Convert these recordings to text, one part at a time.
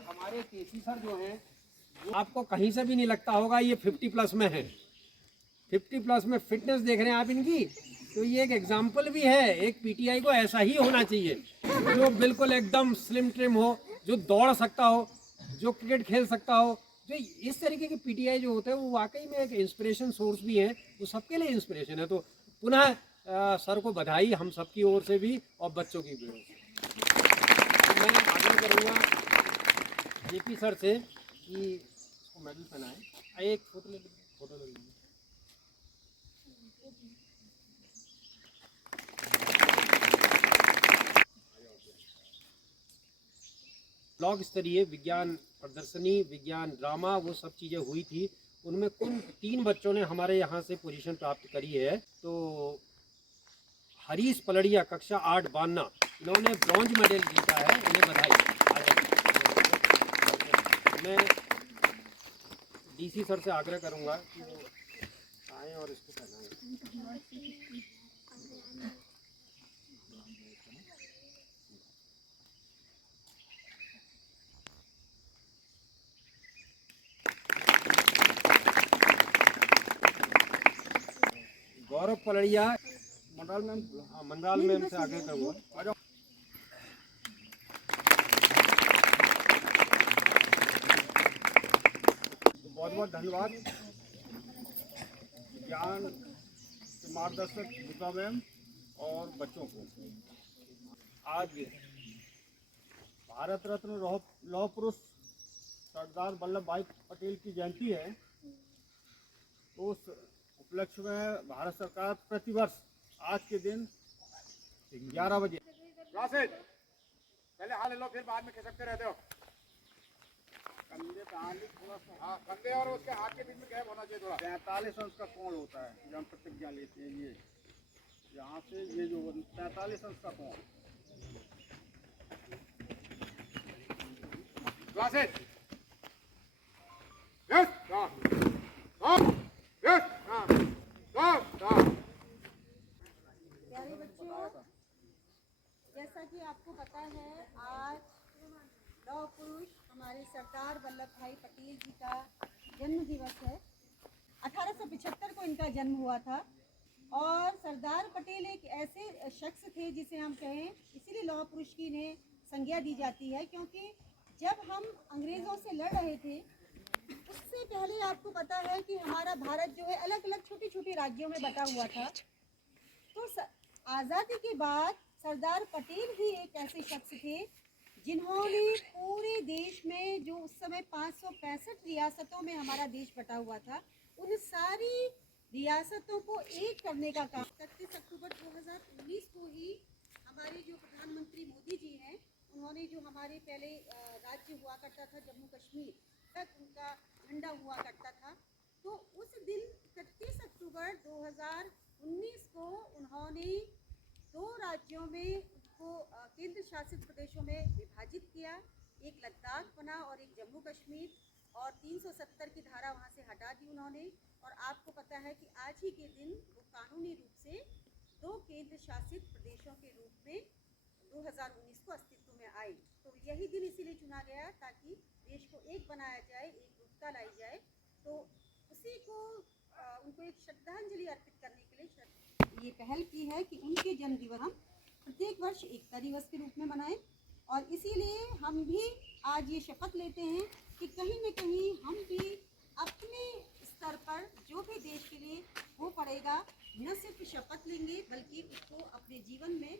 हमारे केसी सर जो हैं वो आपको कहीं से भी नहीं लगता होगा ये 50+ में है। 50+ में फिटनेस देख रहे हैं आप इनकी, तो ये एक एग्जाम्पल भी है। एक पीटीआई को ऐसा ही होना चाहिए, जो बिल्कुल एकदम स्लिम ट्रिम हो, जो दौड़ सकता हो, जो क्रिकेट खेल सकता हो। जो इस तरीके के पीटीआई जो होते हैं वो वाकई में एक इंस्पिरेशन सोर्स भी है, वो सबके लिए इंस्पिरेशन है। तो पुनः सर को बधाई हम सबकी ओर से भी और बच्चों की भी ओर से। तो मैं आग्रह करूँगा जेपी सर से कि उसको मेडल पहनाएं। एक फोटो ले लीजिए, फोटो ले लीजिए। ब्लॉक स्तरीय विज्ञान प्रदर्शनी, विज्ञान ड्रामा, वो सब चीज़ें हुई थी। उनमें कुल 3 बच्चों ने हमारे यहाँ से पोजीशन प्राप्त करी है। तो हरीश पलड़िया कक्षा 8 बान्ना, इन्होंने ब्रॉन्ज मेडल जीता है, इन्हें बधाई। मैं डीसी सर से आग्रह करूँगा कि वो आएँ और इसको पहनाएं। गौरव पलड़िया मंडल में से आगे करूँगा। बहुत बहुत धन्यवाद ज्ञान के मार्गदर्शक दीपा मैम और बच्चों को। आज भारत रत्न लौह पुरुष सरदार वल्लभ भाई पटेल की जयंती है। तो उस उपलक्ष्य में भारत सरकार प्रतिवर्ष आज के दिन 11 बजे पहले हाथ ले लो, फिर बाद में खिसकते रहते हो। कंधे पे हाथ थोड़ा सा, हाँ कंधे और उसके हाथ के बीच में गैप होना चाहिए थोड़ा। 43 अंश का कोण होता है जब हम प्रतिज्ञा लेते हैं। ये यहाँ से ये जो 43 अंश का कोण। क्लासेस यस प्यारे बच्चों, जैसा कि आपको पता है आज लौह पुरुष हमारे सरदार वल्लभ भाई पटेल जी का जन्म दिवस है। 1875 को इनका जन्म हुआ था और सरदार पटेल एक ऐसे शख्स थे जिसे हम कहें, इसीलिए लौह पुरुष की इन्हें संज्ञा दी जाती है, क्योंकि जब हम अंग्रेज़ों से लड़ रहे थे उससे पहले आपको पता है कि हमारा भारत जो है अलग अलग छोटी छोटी राज्यों में बटा हुआ था। तो आज़ादी के बाद सरदार पटेल ही एक ऐसे शख्स थे जिन्होंने पूरे देश में, जो उस समय 565 रियासतों में हमारा देश बटा हुआ था, उन सारी रियासतों को एक करने का काम 31 अक्टूबर 2019 को ही हमारे जो प्रधानमंत्री मोदी जी हैं, उन्होंने जो हमारे पहले राज्य हुआ करता था जम्मू कश्मीर तक उनका झंडा हुआ करता था, तो उस दिन 31 अक्टूबर 2019 को उन्होंने 2 राज्यों में उसको केंद्र शासित प्रदेशों में विभाजित किया। एक लद्दाख बना और एक जम्मू कश्मीर, और 370 की धारा वहाँ से हटा दी उन्होंने। और आपको पता है कि आज ही के दिन वो कानूनी रूप से 2 केंद्र शासित प्रदेशों के रूप में 2019 को अस्तित्व में आए। तो यही दिन इसीलिए चुना गया ताकि देश को एक बनाया जाए, एक रूपता लाई जाए। तो उसी को उनको एक श्रद्धांजलि अर्पित करने के लिए ये पहल की है कि उनके जन्म दिवस हम प्रत्येक वर्ष एकता दिवस के रूप में मनाएं। और इसीलिए हम भी आज ये शपथ लेते हैं कि कहीं न कहीं हम भी अपने स्तर पर जो भी देश के लिए हो पड़ेगा, न सिर्फ शपथ लेंगे बल्कि उसको अपने जीवन में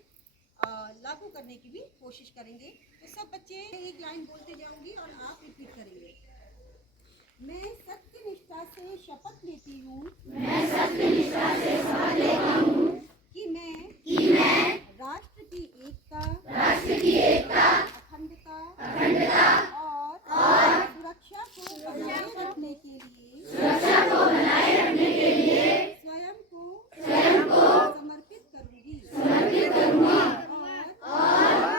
लागू करने की भी कोशिश करेंगे। तो सब बच्चे एक लाइन बोलते जाऊंगी और आप रिपीट करेंगे। मैं सत्यनिष्ठा से शपथ लेती हूँ, मैं सत्यनिष्ठा से शपथ लेती हूँ कि मैं राष्ट्र की एकता, अखंडता और सुरक्षा को बनाए रखने के लिए स्वयं को समर्पित करूँगी और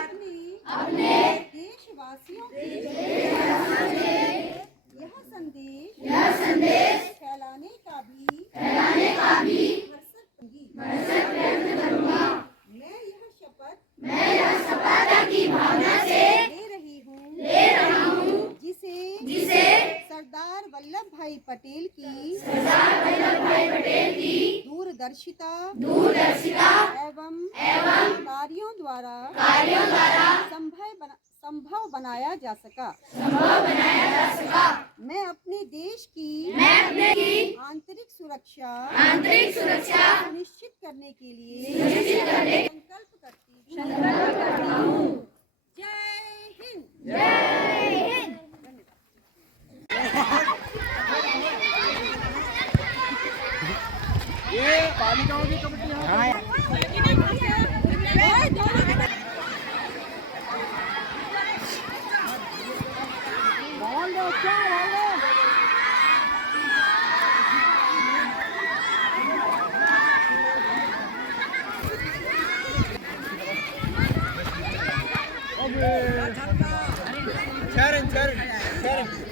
अपने देशवासियों के यह संदेश फैलाने का भी भरसक प्रयत्न करूँगी। सरदार वल्लभ भाई पटेल की दूरदर्शिता एवं कार्यों द्वारा संभव बनाया जा सका। मैं अपने देश की आंतरिक सुरक्षा सुनिश्चित करने के लिए संकल्प करती हूँ। जय हिंद। ये बालिकाओं की कबड्डी Sharon.